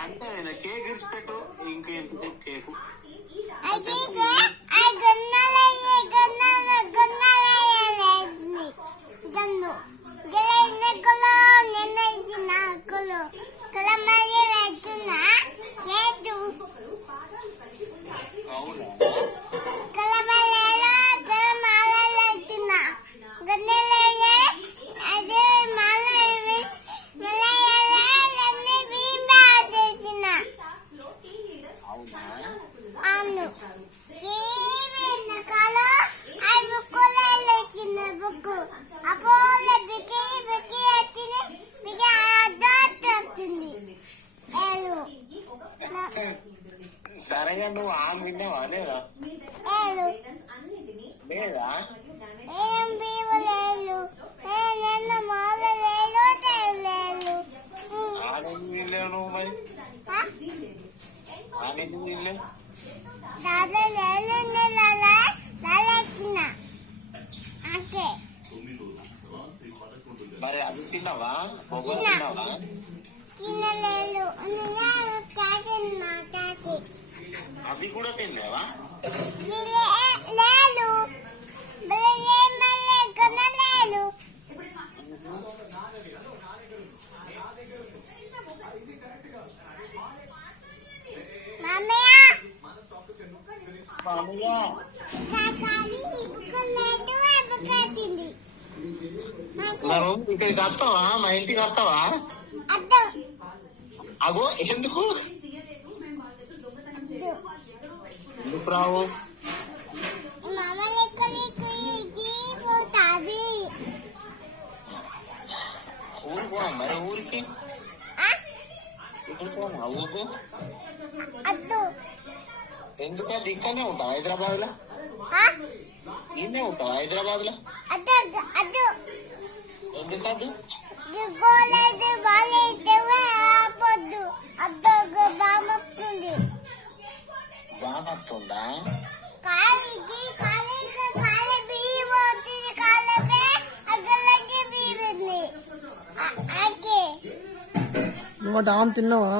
అంటే కేక్ ఇచ్చిపెట్టు ఇంకేంటి కేకు సరేగా నువ్వు ఆమె విన్నావా లేదా లేదా ఆడేం నువ్వు మరి ఆడేందుకు తినలే మరి అది తిన్నావా బొగ్గ తిన్నావా అవి కూడా తినలేవా ఇక్కడికి వస్తావా మా ఇంటికి వస్తావా అగో ఎందుకు ఎందుకు రావు ఊరికి పోనా మరి ఊరికి పోనా ఊరుకు ఎందుకు అది ఇక్కడనే ఉంటావు హైదరాబాద్ లో ఇన్నే ఉంటావు హైదరాబాద్ లో ఎందుకద్దు బాగుంటుందా నువ్వు డామ్ తిన్నావా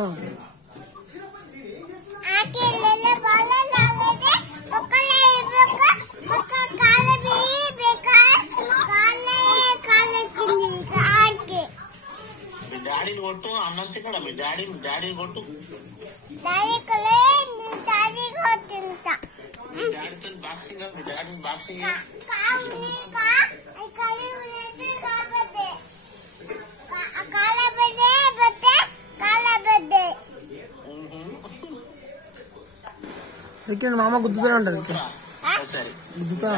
డాడీని కొట్టు అన్నం తిన్నాడా మీ డాడీని కొట్టు డాడీతో బాక్సింగ్ మీ డాడీని బాక్సింగ్ ఇక్కడ మామ గుద్దుతూనే ఉంటాడు సరే గుద్దుతా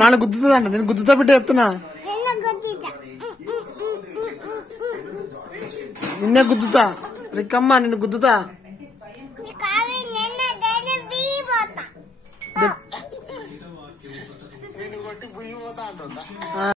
నాన్న గుద్దుతుందంట నేను గుద్దుతా బిడ్డ చెప్తున్నా నిన్నే గుద్దుతా రిక్కమ్మ నిన్ను గుద్దుతా నేను కొట్టి బుయ్యి పోతా అంటుందా